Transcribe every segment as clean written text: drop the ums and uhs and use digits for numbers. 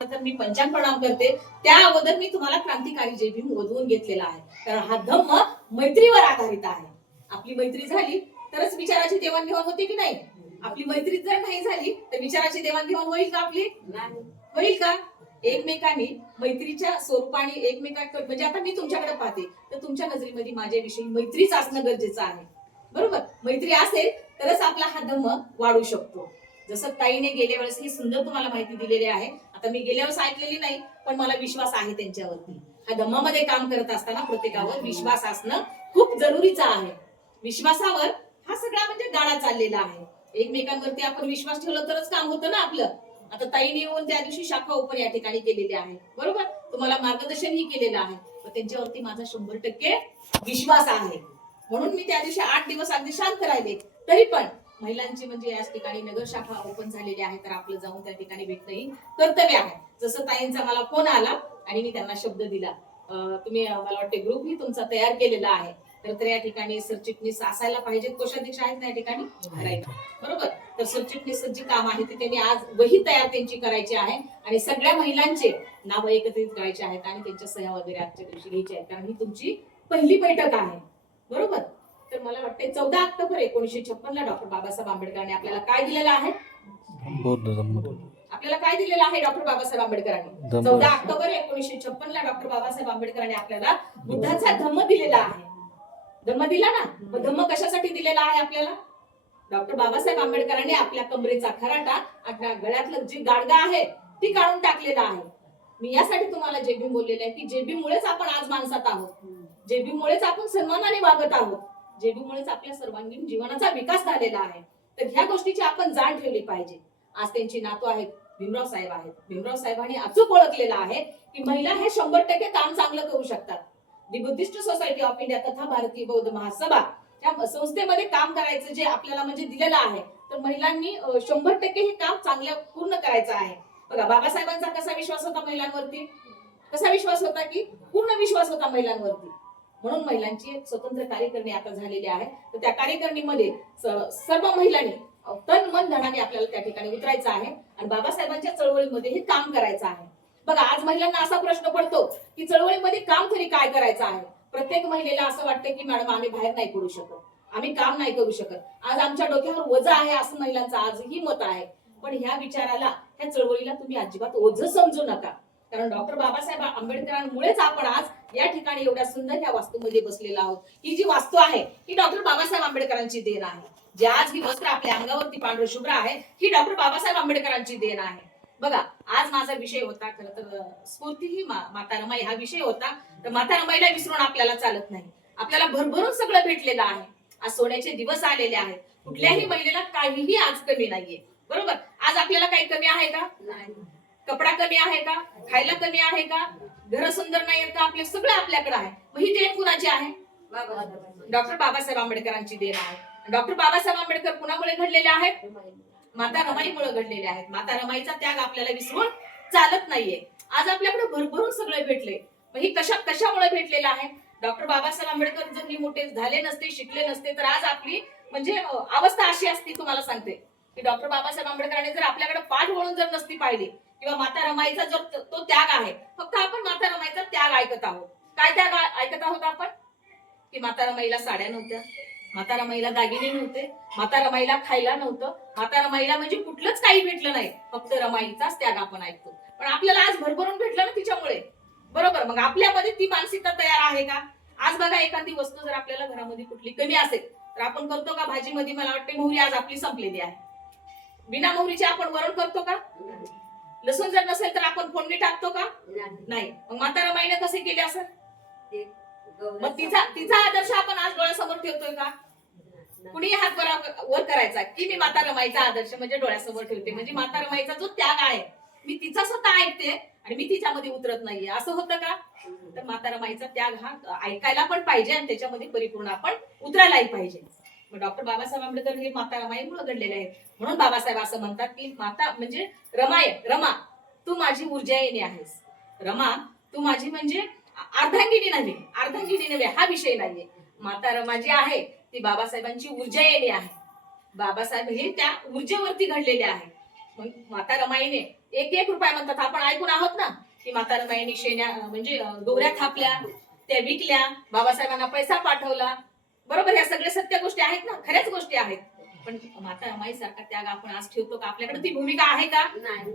तर मी पंचांग प्रणाम करते. त्या अगोदर मी तुम्हाला क्रांतिकारी जय भीम ओदवून घेतलेला आहे. कारण हा धम्म मैत्रीवर आधारित आहे. आपली मैत्री झाली तरच विचाराची देवाणघेवाण होते की नाही? आपली मैत्री जर नाही झाली तर विचाराची देवाणघेवाण होईल का आपली? होईल का? एकमेकांनी मैत्रीच्या स्वरूपाने एकमेकांकडे, म्हणजे आता मी तुमच्याकडे पाहते तर तुमच्या नजरेमध्ये माझ्याविषयी मैत्रीच असणं गरजेचं आहे. बरोबर? मैत्री असेल तरच आपला हा धम्म वाढू शकतो. जसं ताईने गेल्या वेळेस ही सुंदर तुम्हाला माहिती दिलेली आहे. आता मी गेल्या वेळेस ऐकलेली नाही, पण मला विश्वास आहे त्यांच्यावरती. हा धम्मामध्ये काम करत असताना प्रत्येकावर विश्वास असणं खूप जरुरीचं आहे. विश्वासावर हा सगळा म्हणजे गाडा चाललेला आहे. एकमेकांवरती आपण विश्वास ठेवला तरच काम होतं ना आपलं. आता ताईने येऊन त्या दिवशी शाखा ओपन या ठिकाणी केलेली आहे. बरोबर? तुम्हाला मार्गदर्शनही केलेलं आहे. पण त्यांच्यावरती माझा 100% विश्वास आहे. म्हणून मी त्या दिवशी 8 दिवस अगदी शांत राहिले. तरी पण महिलांची म्हणजे याच ठिकाणी नगर शाखा ओपन झालेली आहे, तर आपलं जाऊन त्या ठिकाणी भेटणंही कर्तव्य आहे. जसं ताईंचा मला फोन आला आणि मी त्यांना शब्द दिला. तुम्ही मला वाटते ग्रुपही तुमचा तयार केलेला आहे. तर या ठिकाणी सरचिटणीस असायला पाहिजेत. कोषाध्यक्ष आहेत ना या ठिकाणी? राईट. बरोबर. तर सरचिटणीसचं जे काम आहे ते त्यांनी आज वही तयार त्यांची करायची आहे आणि सगळ्या महिलांचे नाव एकत्रित करायचे आहेत आणि त्यांच्या सह्या वगैरे आजच्या दिवशी घ्यायच्या आहेत. कारण ही तुमची पहिली बैठक आहे. बरोबर? तर मला वाटते 14 ऑक्टोबर 1956 ला डॉक्टर बाबासाहेब आंबेडकरांनी आपल्याला काय दिलेलं आहे? आपल्याला काय दिलेलं आहे डॉक्टर बाबासाहेब आंबेडकरांनी? 14 ऑक्टोबर 1956 ला डॉक्टर बाबासाहेब आंबेडकरांनी आपल्याला बुद्धाचा धम्म दिलेला आहे. धम्म दिला ना? मग धम्म कशासाठी दिलेला आहे आपल्याला? डॉक्टर बाबासाहेब आंबेडकरांनी आपल्या कमरेचा खराटा, आपल्या गळ्यातलं जी गाडगा आहे ती काढून टाकलेला आहे. मी यासाठी तुम्हाला जेबी बोललेलं आहे की जेबीमुळेच आपण आज माणसात आहोत. जेबीमुळेच आपण सन्मानाने वागत आहोत. जेबीमुळेच आपल्या सर्वांगीण जीवनाचा विकास झालेला आहे. तर ह्या गोष्टीची आपण जाण ठेवली पाहिजे. आज त्यांची नातू आहेत, भीमराव साहेब आहेत. भीमराव साहेबांनी अचूक ओळखलेलं आहे की महिला हे 100% काम चांगलं करू शकतात. दि बुद्धिस्ट सोसायटी ऑफ इंडिया तथा भारतीय बौद्ध महासभा या संस्थेमध्ये काम करायचं जे आपल्याला म्हणजे दिलेलं आहे, तर महिलांनी 100% हे काम चांगलं पूर्ण करायचं आहे. बघा, बाबासाहेबांचा कसा विश्वास होता महिलांवरती? कसा विश्वास होता की पूर्ण विश्वास होता महिलांवरती. म्हणून महिलांची एक स्वतंत्र कार्यकारिणी आता झालेली आहे. तर त्या कार्यकारिणीमध्ये सर्व महिलांनी तन मन धनाने आपल्याला त्या ठिकाणी उतरायचं आहे आणि बाबासाहेबांच्या चळवळीमध्ये हे काम करायचं आहे. बघा, आज महिलांना असा प्रश्न पडतो की चळवळीमध्ये काम तरी काय करायचं आहे. प्रत्येक महिलेला असं वाटतं की मॅडम आम्ही बाहेर नाही पडू शकत, आम्ही काम नाही करू शकत, आज आमच्या डोक्यावर ओझं आहे, असं महिलांचं आजही मत आहे. पण ह्या विचाराला, ह्या चळवळीला तुम्ही अजिबात ओझं समजू नका. कारण डॉक्टर बाबासाहेब आंबेडकरांमुळेच आपण आज या ठिकाणी एवढ्या सुंदर ह्या वास्तूमध्ये बसलेलो आहोत. ही जी वास्तू आहे ही डॉक्टर बाबासाहेब आंबेडकरांची देण आहे. जे आज ही वस्त्र आपल्या अंगावरती पांढर शुभ्र आहे ही डॉक्टर बाबासाहेब आंबेडकरांची देण आहे. बघा, आज माझा विषय होता खरं तर स्फूर्ती ही माता रमाई हा विषय होता. तर माता रमाईला विसरून आपल्याला चालत नाही. आपल्याला भरभरून सगळं भेटलेलं आहे. आज सोन्याचे दिवस आलेले आहेत. कुठल्याही महिलेला काहीही आज कमी नाहीये. बरोबर? आज आपल्याला काही कमी आहे का? नाही. कपडा कमी आहे का? खायला कमी आहे का? घर सुंदर नाही का? आपले सगळं आपल्याकडे आहे. मग ही देण कुणाची आहे? डॉक्टर बाबासाहेब आंबेडकरांची देण आहे. डॉक्टर बाबासाहेब आंबेडकर कुणामुळे घडलेले आहेत? माता रमाईमुळे घडलेले आहेत. माता रमाईचा त्याग आपल्याला विसरून चालत नाहीये. आज आपल्याकडे भरभरून सगळे भेटले. मग ही कशामुळे भेटलेलं आहे? डॉक्टर बाबासाहेब आंबेडकर जर ही मोठे झाले नसते, शिकले नसते, तर आज आपली म्हणजे अवस्था अशी असती. तुम्हाला सांगते की डॉक्टर बाबासाहेब आंबेडकरांनी जर आपल्याकडे पाठ वळून जर नसती पाहिली, किंवा माता रमाईचा जर तो त्याग आहे, फक्त आपण माता रमाईचा त्याग ऐकत आहोत. काय त्याग ऐकत आहोत आपण? की माता रमाईला साड्या नव्हत्या, माता रमाईला दागिने नव्हते, माता रमाईला खायला नव्हतं, माता रमाईला म्हणजे कुठलंच काही भेटलं नाही, फक्त रमाईचाच त्याग आपण ऐकतो. पण आपल्याला आज भरभरून भेटलं ना तिच्यामुळे. बरोबर? मग आपल्यामध्ये ती मानसिकता तयार आहे का? आज बघा, एखादी वस्तू जर आपल्याला घरामध्ये कुठली कमी असेल तर आपण करतो का? भाजीमध्ये मला वाटते मोहरी आज आपली संपलेली आहे, बिना मोहरीचे आपण वरण करतो का? लसूण जर नसेल तर आपण फोडणी टाकतो का? नाही. मग माता रमाईने कसे केले असं? मग तिचा आदर्श आपण आज डोळ्यासमोर ठेवतोय का? कुणी हात वर करायचा की मी माता रमाईचा आदर्श म्हणजे डोळ्यासमोर ठेवते, म्हणजे माता रमाईचा जो त्याग आहे मी तिचा स्वतः ऐकते आणि मी तिच्यामध्ये उतरत नाहीये, असं होतं का? तर माता रमाईचा त्याग हा ऐकायला पण पाहिजे आणि त्याच्यामध्ये परिपूर्ण आपण उतरायलाही पाहिजे. मग डॉक्टर बाबासाहेब आंबेडकर हे माता रमाईमुळे घडलेले आहेत. म्हणून बाबासाहेब असं म्हणतात की माता म्हणजे रमा तू माझी ऊर्जायिनी आहेस. रमा तू माझी म्हणजे अर्धांगिनी नव्हे, हा विषय नाहीये. माता रमा जी आहे ती बाबासाहेबांची ऊर्जायिनी आहे. बाबासाहेब हे त्या ऊर्जेवरती घडलेले आहे. मग माता रमाईने एक रुपया म्हणतात, आपण ऐकून आहोत ना की म्हातारमाईंनी शेण्या म्हणजे गोवऱ्या थापल्या, त्या विकल्या, बाबासाहेबांना पैसा पाठवला. बरोबर, ह्या सगळ्या सत्य गोष्टी आहेत ना, खऱ्याच गोष्टी आहेत. पण म्हातारमाई सारखा त्याग आपण आज ठेवतो का? आपल्याकडे ती भूमिका आहे का?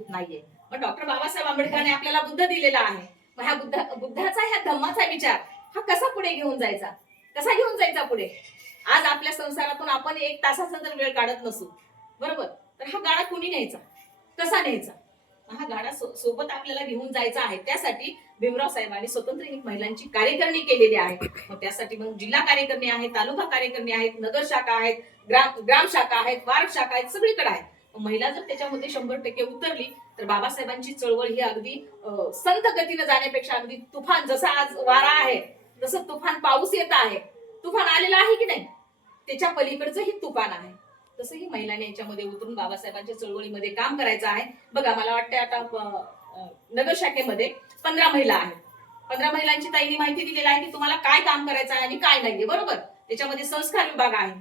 नाहीये. पण डॉक्टर बाबासाहेब आंबेडकरांनी आपल्याला बुद्ध दिलेला आहे. मग ह्या बुद्धाचा, ह्या धम्माचा विचार हा कसा पुढे घेऊन जायचा, कसा घेऊन जायचा पुढे? आज आपल्या संसारातून आपण 1 तासाचा जर वेळ काढत नसू, बरोबर, तर हा गाडा कुणी न्यायचा, कसा न्यायचा? हा गाडा सोबत आपल्याला घेऊन जायचा आहे. त्यासाठी भीमराव साहेबांनी स्वतंत्र हित महिलांची कार्यकारिणी केलेली आहे. मग त्यासाठी मग जिल्हा कार्यकारिणी आहे, तालुका कार्यकारिणी आहेत, नगर शाखा आहेत, ग्राम शाखा आहेत, वार्ड शाखा आहेत, सगळीकडे आहेत. महिला जर त्याच्यामध्ये 100% उतरली तर बाबासाहेबांची चळवळ ही अगदी संत गतीनं जाण्यापेक्षा अगदी तुफान, जसा आज वारा आहे, जसं तुफान पाऊस येत आहे, तुफान आलेला आहे की नाही, त्याच्या पलीकडचं हे तुफान आहे. तसंही महिलांनी याच्यामध्ये उतरून बाबासाहेबांच्या चळवळीमध्ये काम करायचं आहे. बघा, मला वाटतं आता नगर शाखेमध्ये 15 महिला आहेत. 15 महिलांची ताईंनी माहिती दिलेली आहे की तुम्हाला काय काम करायचं आहे आणि काय नाहीये. बरोबर, त्याच्यामध्ये संस्कार विभाग आहे.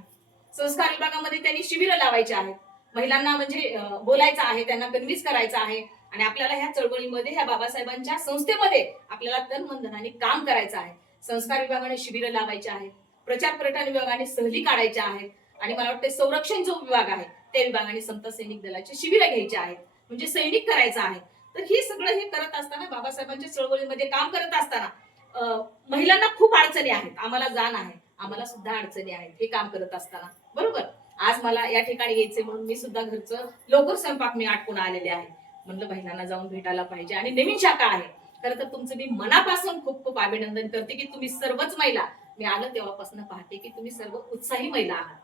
संस्कार विभागामध्ये त्यांनी शिबिरं लावायची आहेत. महिलांना म्हणजे बोलायचं आहे, त्यांना कन्व्हिन्स करायचं आहे आणि आपल्याला ह्या चळवळीमध्ये, ह्या बाबासाहेबांच्या संस्थेमध्ये आपल्याला तन मन धनाने काम करायचं आहे. संस्कार विभागाने शिबिरं लावायची आहेत, प्रचार पर्यटन विभागाने सहली काढायच्या आहेत आणि मला वाटतं संरक्षण जो विभाग आहे त्या विभागाने समता सैनिक दलाची शिबिरं घ्यायची आहेत, म्हणजे सैनिक करायचं आहे. तर हे सगळं हे करत असताना, बाबासाहेबांच्या चळवळीमध्ये काम करत असताना महिलांना खूप अडचणी आहेत. आम्हाला जाण आहे, आम्हाला सुद्धा अडचणी आहेत हे काम करत असताना. बरोबर, आज मला या ठिकाणी यायचे म्हणून मी सुद्धा घरचं लवकर स्वयंपाक मी आटपून आलेले आहे. म्हणलं महिलांना जाऊन भेटायला पाहिजे. आणि नवीन शाखा आहे. खरं तर तुमचं मी मनापासून खूप खूप अभिनंदन करते की तुम्ही सर्वच महिला, मी आलं तेव्हापासून पाहते की तुम्ही सर्व उत्साही महिला आहात.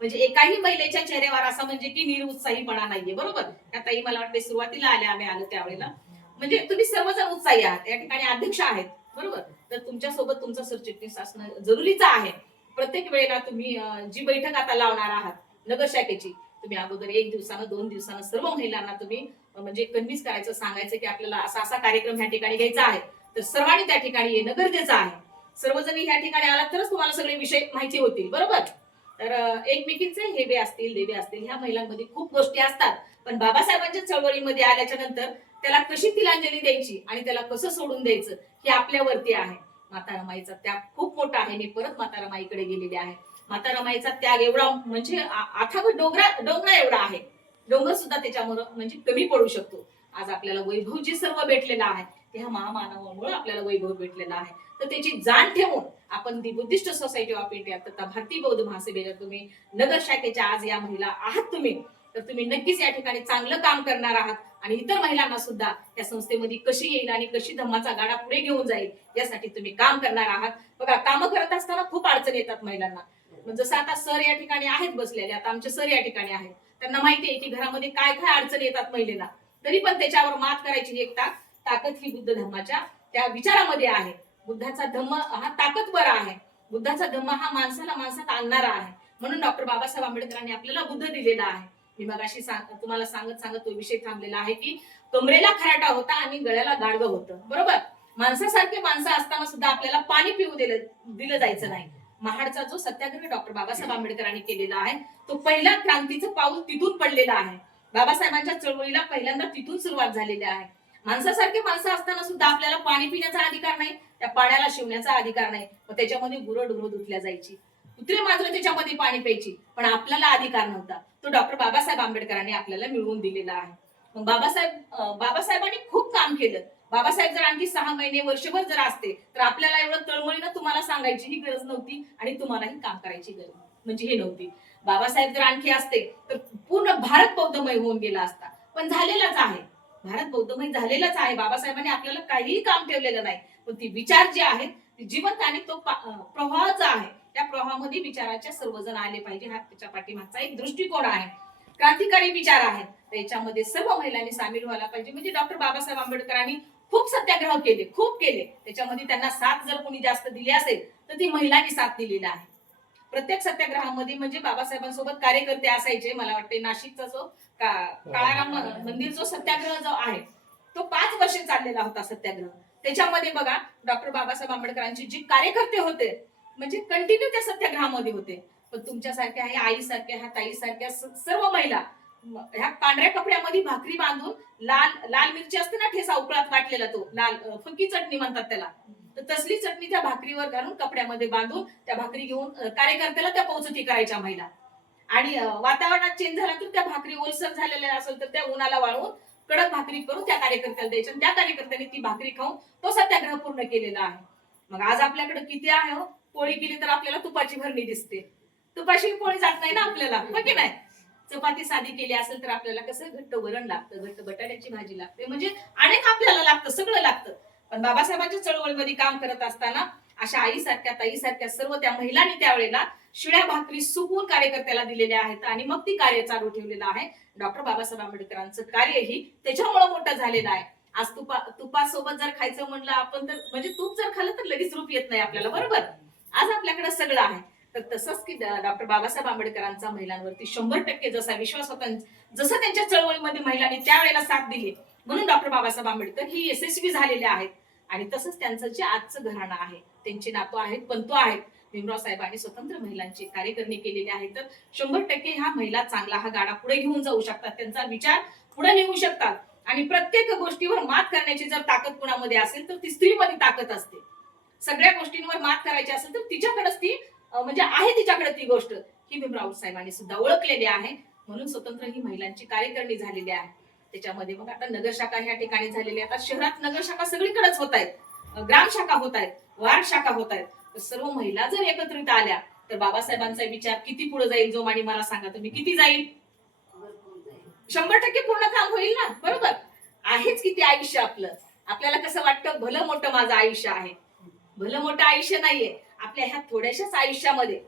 म्हणजे एकाही महिलेच्या चेहऱ्यावर असा म्हणजे की निरुत्साहीपणा नाहीये. बरोबर, त्या ताई मला वाटते सुरुवातीला आल्या, आम्ही आलो त्यावेळेला, म्हणजे तुम्ही सर्वजण उत्साही आहात. या ठिकाणी अध्यक्ष आहेत, बरोबर, तर तुमच्या सोबत तुमचा सरचिटणीस असणं जरुरीचं आहे. प्रत्येक वेळेला तुम्ही जी बैठक आता लावणार आहात नगर शाखेची, तुम्ही अगोदर 1 दिवसानं 2 दिवसानं सर्व महिलांना तुम्ही म्हणजे कन्व्हिन्स करायचं, सांगायचं की आपल्याला असा असा कार्यक्रम ह्या ठिकाणी घ्यायचा आहे, तर सर्वांनी त्या ठिकाणी येणं गरजेचं आहे. सर्वजणी ह्या ठिकाणी आलात तरच तुम्हाला सगळे विषय माहिती होतील. बरोबर, तर एकमेकींचे हेबे असतील, देबे असतील, ह्या महिलांमध्ये खूप गोष्टी असतात. पण बाबासाहेबांच्या चळवळीमध्ये आल्याच्या नंतर त्याला कशी तिलांजली द्यायची आणि त्याला कसं सोडून द्यायचं हे आपल्यावरती आहे. माता रमाईचा त्याग खूप मोठा आहे. मी परत माता रमाईकडे गेलेले आहे. माता रमाईचा त्याग एवढा म्हणजे अथांग डोंगरा एवढा आहे. डोंगर सुद्धा त्याच्यामुळे म्हणजे कमी पडू शकतो. आज आपल्याला वैभव जे सर्व भेटलेलं आहे ते ह्या महामानवामुळे आपल्याला वैभव भेटलेला आहे. तर त्याची जाण ठेवून आपण दी बुद्धिस्ट सोसायटी ऑफ इंडिया तथा भारतीय बौद्ध महासभेच्या तुम्ही नगर शाखेच्या आज या महिला आहात तुम्ही, तर तुम्ही नक्कीच या ठिकाणी चांगलं काम करणार आहात आणि इतर महिलांना सुद्धा या संस्थेमध्ये कशी येईल आणि कशी धम्माचा गाडा पुढे घेऊन जाईल यासाठी तुम्ही काम करणार आहात. बघा, काम करत असताना खूप अडचणी येतात महिलांना. जसं आता सर या ठिकाणी आहेत बसलेले, आता आमचे सर या ठिकाणी आहेत, त्यांना माहिती आहे की घरामध्ये काय काय अडचणी येतात महिलेला, तरी पण त्याच्यावर मात करायची एक ताकद ही बुद्ध धर्माच्या त्या विचारामध्ये आहे. बुद्धाचा धम्म हा ताकदवर आहे. बुद्धाचा धम्म हा माणसात आणणारा आहे. म्हणून डॉक्टर बाबासाहेब आंबेडकरांनी आपल्याला बुद्ध दिलेला आहे. मी मगाशी तुम्हाला सांगत तो विषय थांबलेला आहे की कमरेला खराटा होता आणि गळ्याला गाडगं होतं. बरोबर, माणसासारखे माणसं असताना सुद्धा आपल्याला पाणी पिऊ दिलं जायचं नाही. महाडचा जो सत्याग्रह डॉक्टर बाबासाहेब आंबेडकरांनी केलेला आहे तो पहिला क्रांतीचं पाऊल तिथून पडलेलं आहे. बाबासाहेबांच्या चळवळीला पहिल्यांदा तिथून सुरुवात झालेली आहे. माणसासारखे माणसं असताना सुद्धा आपल्याला पाणी पिण्याचा अधिकार नाही, त्या पाण्याला शिवण्याचा अधिकार नाही. मग त्याच्यामध्ये गुरं धुतल्या जायची, कुत्रे मात्र त्याच्यामध्ये पाणी प्यायची, पण आपल्याला अधिकार नव्हता. तो डॉक्टर बाबासाहेब आंबेडकरांनी आपल्याला मिळवून दिलेला आहे. मग बाबासाहेबांनी खूप काम केलं. बाबासाहेब जर आणखी 6 महिने वर्षभर जर असते तर आपल्याला एवढं तळमळीनं तुम्हाला सांगायची ही गरज नव्हती आणि तुम्हालाही काम करायची गरज म्हणजे हे नव्हती. बाबासाहेब जर आणखी असते तर पूर्ण भारत बौद्धमय होऊन गेला असता. पण झालेलाच आहे, भारत बौद्धमय झालेलाच आहे. बाबासाहेबांनी आपल्याला काहीही काम ठेवलेलं नाही, पण ती विचार जे आहेत जिवंत आणि तो प्रवाहाचा आहे. त्या प्रवाहामध्ये विचाराच्या सर्वजण आले पाहिजे हा त्याच्या पाठीमागचा एक दृष्टिकोन आहे. क्रांतिकारी विचार आहेत, त्याच्यामध्ये सर्व महिलांनी सामील व्हायला पाहिजे. म्हणजे डॉक्टर बाबासाहेब आंबेडकरांनी खूप सत्याग्रह केले, खूप केले. त्याच्यामध्ये त्यांना साथ जर कोणी जास्त दिली असेल तर ती महिलांनी साथ दिलेला आहे. प्रत्येक सत्याग्रहामध्ये म्हणजे बाबासाहेबांसोबत कार्यकर्ते असायचे. मला वाटते नाशिकचा जो काळाराम मंदिर जो सत्याग्रह जो आहे तो 5 वर्ष चाललेला होता सत्याग्रह. त्याच्यामध्ये बघा, डॉक्टर बाबासाहेब आंबेडकरांचे जे कार्यकर्ते होते म्हणजे कंटिन्यू त्या सत्याग्रहामध्ये होते. पण तुमच्यासारख्या ह्या आईसारख्या ह्या ताईसारख्या सर्व महिला ह्या पांढऱ्या कपड्यामध्ये भाकरी बांधून लाल लाल मिरची असते ना, ठेसा उकळात वाटलेला, तो लाल फक्की चटणी म्हणतात त्याला, तर तसली चटणी त्या भाकरीवर घालून कपड्यामध्ये बांधून त्या भाकरी घेऊन कार्यकर्त्याला त्या पोहोचती करायच्या महिला. आणि वातावरणात चेंज झाला तर त्या भाकरी ओलसर झालेल्या असेल तर त्या उन्हाला वाळवून कडक भाकरी करून त्या कार्यकर्त्याला द्यायच्या, आणि त्या कार्यकर्त्याने ती भाकरी खाऊन तो सत्याग्रह पूर्ण केलेला आहे. मग आज आपल्याकडे किती आहे हो, पोळी केली तर आपल्याला तुपाची भरणी दिसते, तुपाशी पोळी जात नाही ना आपल्याला, हो की नाही. चपाती साधी केली असेल तर आपल्याला कसं घट्ट वरण लागतं, घट्ट बटाट्याची भाजी लागते, म्हणजे अनेक आपल्याला लागतं, सगळं लागतं. पण बाबासाहेबांच्या चळवळीमध्ये काम करत असताना अशा आईसारख्या ताईसारख्या सर्व त्या महिलांनी त्यावेळेला शिळ्या भाकरी सुकवून कार्यकर्त्याला दिलेल्या आहेत, आणि मग ती कार्य चालू ठेवलेलं आहे. डॉक्टर बाबासाहेब आंबेडकरांचं कार्यही त्याच्यामुळे मोठं झालेलं आहे. आज तुपासोबत जर खायचं म्हणलं आपण तर, म्हणजे तूप जर खाल्लं तर लगेच रूप येत नाही आपल्याला, बरोबर. आज आपल्याकडे सगळं आहे. तर तसंच की डॉक्टर बाबासाहेब आंबेडकरांचा महिलांवरती 100% जसा विश्वास होता, जसं त्यांच्या चळवळीमध्ये महिलांनी त्यावेळेला साथ दिली, म्हणून डॉक्टर बाबासाहेब आंबेडकर ही यशस्वी झालेले आहेत. आणि तसंच त्यांचं जे आजचं घराणं आहे, त्यांची नातू आहेत, पंतू आहेत, भीमराव साहेबांनी स्वतंत्र महिलांची कार्यकर्णी केलेली आहे. तर 100% ह्या महिला चांगला हा गाडा पुढे घेऊन जाऊ शकतात, त्यांचा विचार पुढे नेऊ शकतात. आणि प्रत्येक गोष्टीवर मात करण्याची जर ताकद कुणामध्ये असेल तर ती स्त्रीमध्ये ताकद असते. सगळ्या गोष्टींवर मात करायची असेल तर तिच्याकडेच ती म्हणजे आहे, तिच्याकडे ती गोष्ट ही भीमराव साहेबांनी सुद्धा ओळखलेली आहे. म्हणून स्वतंत्र ही महिलांची कार्यकर्णी झालेली आहे. त्याच्यामध्ये मग आता नगरशाखा ह्या ठिकाणी झालेली, आता शहरात नगरशाखा सगळीकडेच होत आहेत, ग्राम शाखा होत आहेत, वार्ड शाखा होत आहेत. सर्व महिला जर एकत्रित आल्या तर बाबासाहेबांचा विचार किती पुढे जाईल, जो आणि मला सांगा तुम्ही किती जाईल. 100% पूर्ण काम होईल ना, बरोबर. आहेच किती आयुष्य आपलं, आपल्याला कसं वाटतं भलं मोठं माझं आयुष्य आहे, भलं मोठं आयुष्य नाहीये. आपल्या ह्या थोड्याशाच आयुष्यामध्ये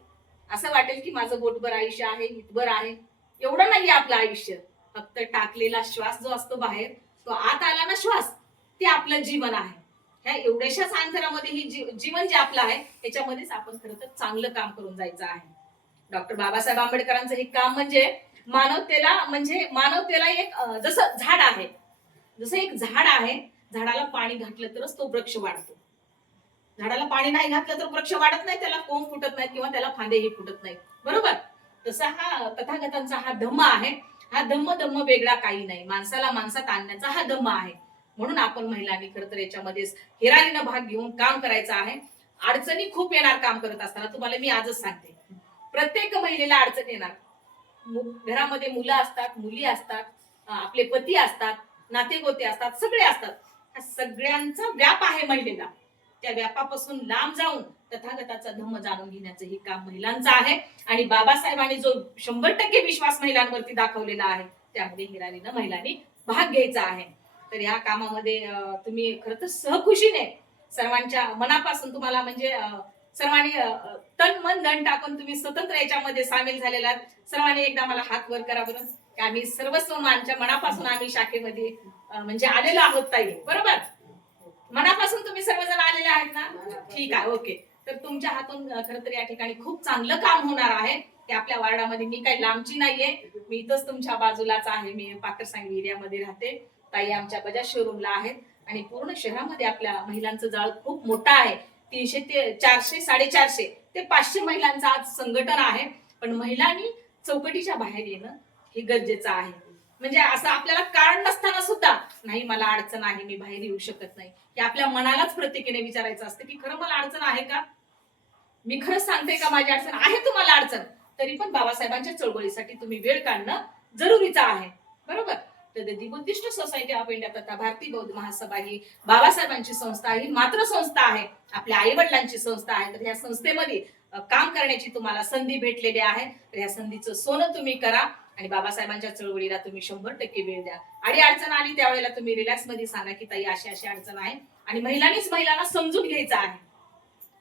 असं वाटेल की माझं बोटभर आयुष्य आहे, इतभर आहे, एवढं नाहीये आपलं आयुष्य. फक्त टाकलेला श्वास जो असतो बाहेर, तो आत आला ना श्वास, ते आपलं जीवन आहे. ह्या एवढ्याशाच अंतरामध्ये ही जीवन जे आपलं आहे त्याच्यामध्येच आपण खरं तर चांगलं काम करून जायचं आहे. डॉक्टर बाबासाहेब आंबेडकरांचं हे काम म्हणजे मानवतेला एक जसं झाड आहे, जसं एक झाड आहे, झाडाला पाणी घातलं तरच तो वृक्ष वाढतो. झाडाला पाणी नाही घातलं तर वृक्ष वाढत नाही, त्याला कोंब फुटत नाही किंवा त्याला फांदेही फुटत नाही, बरोबर. तसा हा तथागतांचा हा धम्म आहे. हा धम्म वेगळा काही नाही, माणसाला माणसात आणण्याचा हा धम्म आहे. म्हणून आपण महिलांनी खरं तर याच्यामध्ये हिरारीनं भाग घेऊन काम करायचं आहे. अडचणी खूप येणार काम करत असताना, तुम्हाला मी आजच सांगते, प्रत्येक महिलेला अडचण येणार. घरामध्ये मुलं असतात, मुली असतात, आपले पती असतात, नातेगोते असतात, सगळे असतात. हा सगळ्यांचा व्याप आहे महिलेला. त्या व्यापापासून लांब जाऊन तथागताचा धम्म जाणून घेण्याचं हे काम महिलांचं आहे. आणि बाबासाहेबांनी जो 100% विश्वास महिलांवरती दाखवलेला आहे, त्यामध्ये हिरारीनं महिलांनी भाग घ्यायचा आहे. तर या कामामध्ये तुम्ही खरं तर सहखुशीने सर्वांच्या मनापासून तुम्हाला म्हणजे सर्वांनी तन मन धन टाकून तुम्ही स्वतंत्र याच्यामध्ये सामील झालेला. सर्वांनी एकदा मला हात वर करा बरं, की आम्ही सर्वस्व आमच्या मनापासून आम्ही शाखेमध्ये म्हणजे आलेलो आहोत ताई, बरोबर. मनापासून तुम्ही सर्वजण आलेले आहेत ना, ठीक आहे, ओके. तर तुमच्या हातून खरं तर या ठिकाणी खूप चांगलं काम होणार आहे. ते आपल्या वार्डामध्ये मी काही लांबची नाहीये, मी इथंच तुमच्या बाजूलाच आहे. मी पाकरसांगवी एरियामध्ये राहते. ताई आमच्या बजाज शोरूमला आहेत, आणि पूर्ण शहरामध्ये आपल्या महिलांचं जाळ खूप मोठं आहे. 300 ते 400, 450 ते 500 महिलांचं आज संघटन आहे. पण महिलांनी चौकटीच्या बाहेर येणं हे गरजेचं आहे. म्हणजे असं आपल्याला कारण नसताना सुद्धा नाही मला अडचण आहे, मी बाहेर येऊ शकत नाही, हे आपल्या मनालाच प्रत्येकाने विचारायचं असतं की खरं मला अडचण आहे का, मी खरंच सांगते का माझी अडचण आहे. तुम्हाला अडचण तरी पण बाबासाहेबांच्या चळवळीसाठी तुम्ही वेळ काढणं जरुरीचं आहे, बरोबर. तर दी बुद्धिस्ट सोसायटी ऑफ इंडिया तथा भारतीय बौद्ध महासभा ही बाबासाहेबांची संस्था, ही मात्र संस्था आहे, आपल्या आई वडिलांची संस्था आहे. तर ह्या संस्थेमध्ये काम करण्याची तुम्हाला संधी भेटलेली आहे. तर या संधीचं सोनं तुम्ही करा, आणि बाबासाहेबांच्या चळवळीला तुम्ही 100% वेळ द्या. आणि अडचण आली त्यावेळेला तुम्ही रिलॅक्स मध्ये सांगा की ताई अशी अशी अडचण आहे, आणि महिलांनीच महिलांना समजून घ्यायचं आहे.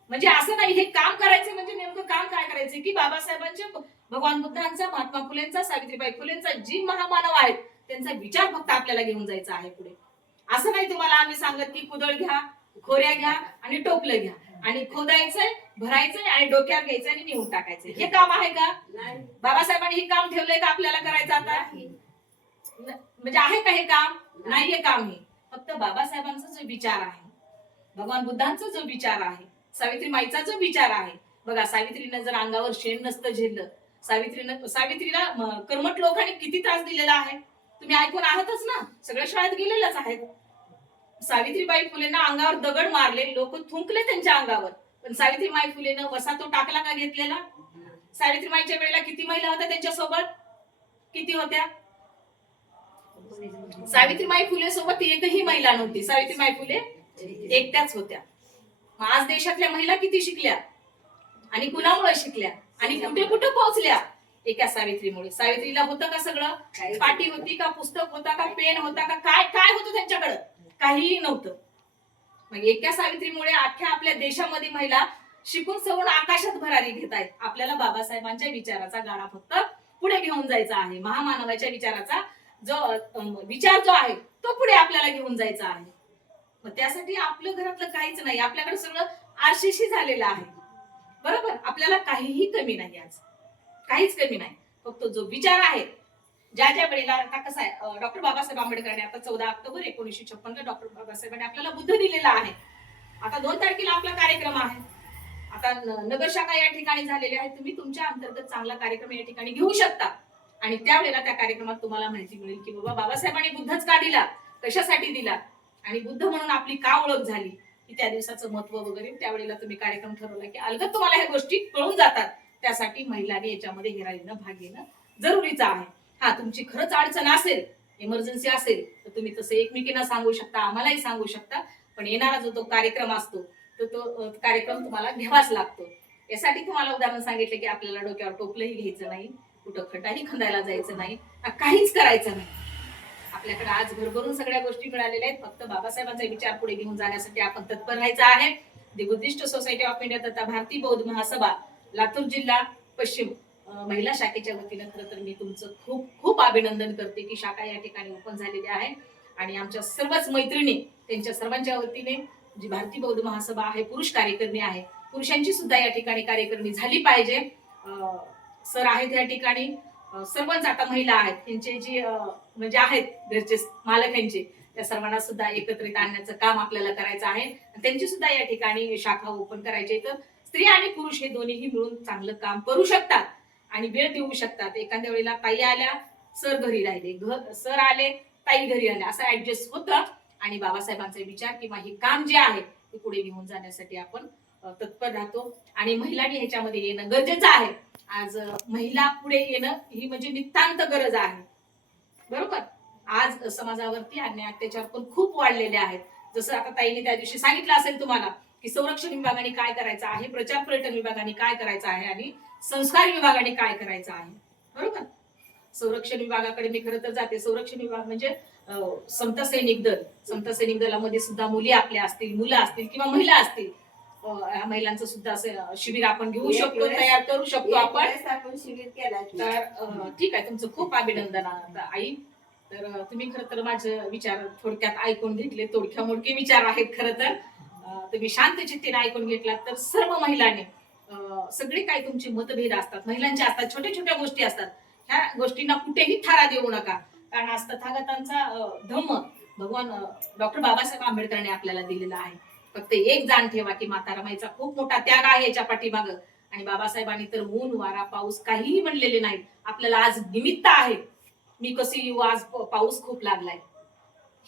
म्हणजे असं नाही हे काम करायचं म्हणजे नेमकं काम काय करायचं की बाबासाहेबांच्या, भगवान बुद्धांचा, महात्मा फुलेंचा, सावित्रीबाई फुलेंचा जी महामानव आहेत त्यांचा विचार फक्त आपल्याला घेऊन जायचा आहे पुढे. असं नाही तुम्हाला आम्ही सांगत की कुदळ घ्या, खोऱ्या घ्या आणि टोपलं घ्या, आणि खोदायचंय, भरायचंय आणि डोक्यावर घ्यायचं आणि नेऊन टाकायचंय. हे काम आहे का? बाबासाहेबांनी हे काम ठेवलंय का आपल्याला करायचं आता? म्हणजे आहे का हे काम? नाहीये काम. हे फक्त बाबासाहेबांचा जो विचार आहे, भगवान बुद्धांचा जो विचार आहे, सावित्री माईचा जो विचार आहे. बघा, सावित्रीनं जर अंगावर शेण नसतं झेललं सावित्रीला कर्मठ लोकांनी किती त्रास दिलेला आहे तुम्ही ऐकून आहातच ना, सगळ्या शाळेत गेलेल्याच आहेत. सावित्रीबाई फुलेंना अंगावर दगड मारले, लोक थुंकले त्यांच्या अंगावर, पण सावित्रीबाई फुलेनं वसा तो टाकला का घेतलेला? सावित्रीबाईंच्या वेळेला किती महिला होत्या त्यांच्या सोबत? किती होत्या? सावित्रीबाई फुले सोबत एकही महिला नव्हती. सावित्रीबाई फुले एकट्याच होत्या. आज देशातल्या महिला किती शिकल्या आणि कुणामुळे शिकल्या आणि कुठे कुठे पोहोचल्या? एका सावित्रीमुळे. सावित्रीला होतं का सगळं? पाटी होती का? पुस्तक होता का? पेन होता का? काय काय होतं त्यांच्याकडे? काहीही नव्हतं. मग एका सावित्रीमुळे अख्ख्या आपल्या देशामध्ये महिला शिकून सवरून आकाशात भरारी घेत आहेत. आपल्याला बाबासाहेबांच्या विचाराचा गाडा फक्त पुढे घेऊन जायचा आहे. महामानवाच्या विचाराचा विचार जो आहे तो पुढे आपल्याला घेऊन जायचा आहे. मग त्यासाठी आपलं घरातलं काहीच नाही, आपल्याकडे सगळं आरशीशी झालेलं आहे. बरोबर, आपल्याला काहीही कमी नाही, आज काहीच कमी नाही. फक्त जो विचार आहे, ज्या वेळेला आता कसं आहे, डॉक्टर बाबासाहेब आंबेडकरांनी आता 14 ऑक्टोबर 1956 डॉक्टर बाबासाहेबांनी आपल्याला बुद्ध दिलेला आहे. आता 2 तारखेला आपला कार्यक्रम आहे. आता नगर शाखा या ठिकाणी झालेली आहे. तुम्ही तुमच्या अंतर्गत चांगला कार्यक्रम या ठिकाणी घेऊ शकता आणि त्यावेळेला त्या कार्यक्रमात तुम्हाला माहिती मिळेल की बाबा बाबासाहेबांनी बुद्धच का दिला, कशासाठी दिला आणि बुद्ध म्हणून आपली का ओळख झाली, की त्या दिवसाचं महत्व वगैरे. त्यावेळेला तुम्ही कार्यक्रम ठरवला की अलगद तुम्हाला ह्या गोष्टी कळून जातात. त्यासाठी महिलांनी याच्यामध्ये हिरारीनं भाग घेणं जरुरीचं आहे. हा, तुमची खरंच अडचण असेल, इमर्जन्सी असेल तर तुम्ही तसं एकमेकींना सांगू शकता, आम्हालाही सांगू शकता. पण येणारा जो तो कार्यक्रम असतो तो कार्यक्रम तुम्हाला घ्यावाच लागतो. यासाठी तुम्हाला उदाहरण सांगितलं की आपल्याला डोक्यावर टोपलंही घ्यायचं नाही, कुठं खटाही खंदायला जायचं नाही, काहीच करायचं नाही. आपल्याकडे आज भरभरून सगळ्या गोष्टी मिळालेल्या आहेत. फक्त बाबासाहेबांचा विचार पुढे घेऊन जाण्यासाठी आपण तत्पर राहायचं आहे. दी बुद्धिस्ट सोसायटी ऑफ इंडिया तथा भारतीय बौद्ध महासभा लातूर जिल्हा पश्चिम महिला शाखेच्या वतीनं खरं तर मी तुमचं खूप खूप अभिनंदन करते की शाखा या ठिकाणी ओपन झालेली आहे आणि आमच्या सर्वच मैत्रिणी त्यांच्या सर्वांच्या वतीने जी भारतीय बौद्ध महासभा आहे, पुरुष कार्यकर्णी आहे, पुरुषांची सुद्धा या ठिकाणी कार्यकर्णी झाली पाहिजे. सर आहेत या ठिकाणी, सर्वच आता महिला आहेत, त्यांचे जी म्हणजे आहेत घरचे मालक यांचे, त्या सर्वांना सुद्धा एकत्रित आणण्याचं काम आपल्याला करायचं आहे. त्यांची सुद्धा या ठिकाणी शाखा ओपन करायची. तर स्त्री आणि पुरुष हे दोन्हीही मिळून चांगलं काम करू शकतात आणि वेळ देऊ शकतात. एखाद्या वेळेला ताई आल्या, सर घरी राहिले, सर आले, ताई घरी आल्या, असं ऍडजस्ट होतं आणि बाबासाहेबांचे विचार किंवा हे काम जे आहे ते पुढे घेऊन जाण्यासाठी आपण तत्पर राहतो आणि महिलांनी ह्याच्यामध्ये येणं गरजेचं आहे. आज महिला पुढे येणं ही म्हणजे नितांत गरज आहे. बरोबर, आज समाजावरती अन्याय अत्याचार पण खूप वाढलेले आहेत. जसं आता ताईने त्या दिवशी सांगितलं असेल तुम्हाला की संरक्षण विभागाने काय करायचं आहे, प्रचार पर्यटन विभागाने काय करायचं आहे आणि संस्कार विभागाने काय करायचं आहे. बरोबर, संरक्षण विभागाकडे मी खरं तर जाते. संरक्षण विभाग म्हणजे समता सैनिक दल, समता सैनिक दलामध्ये सुद्धा मुली आपल्या असतील, मुलं असतील किंवा महिला असतील, महिलांचं सुद्धा असं शिबिर आपण घेऊ शकतो, तयार करू शकतो आपण शिबिर केला. तर ठीक आहे, तुमचं खूप अभिनंदन आई. तर तुम्ही खरं तर माझे विचार थोडक्यात ऐकून घेतले, तोडक्या मोडके विचार आहेत. खरं तर तुम्ही शांत चित्तेने ऐकून घेतलात तर सर्व महिलांनी सगळे काही तुमचे मतभेद असतात, महिलांचे असतात, छोट्या छोट्या गोष्टी असतात, ह्या गोष्टींना कुठेही थारा देऊ नका. कारण आज तथागतांचा धम्म भगवान डॉक्टर बाबासाहेब आंबेडकरांनी आपल्याला दिलेला आहे. फक्त एक जाण ठेवा की माता रमाईचा खूप मोठा त्याग आहे याच्या पाठीमागं आणि बाबासाहेबांनी तर ऊन वारा पाऊस काहीही म्हणलेले नाही. आपल्याला आज निमित्त आहे, मी कशी येऊ, आज पाऊस खूप लागलाय,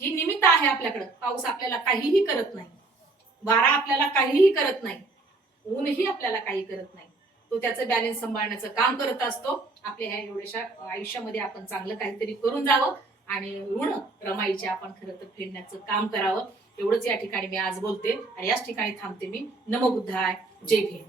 ही निमित्त आहे आपल्याकडं. पाऊस आपल्याला काहीही करत नाही, वारा आपल्याला काहीही करत नाही, ऊनही आपल्याला काही करत नाही. तो त्याचं बॅलन्स सांभाळण्याचं काम करत असतो. आपल्या ह्या एवढ्याशा आयुष्यामध्ये आपण चांगलं काहीतरी करून जावं आणि ऋण रमाईचे आपण खरं तर फेडण्याचं काम करावं. एवढंच या ठिकाणी मी आज बोलते आणि याच ठिकाणी थांबते मी. नमो बुद्धाय, जय भीम.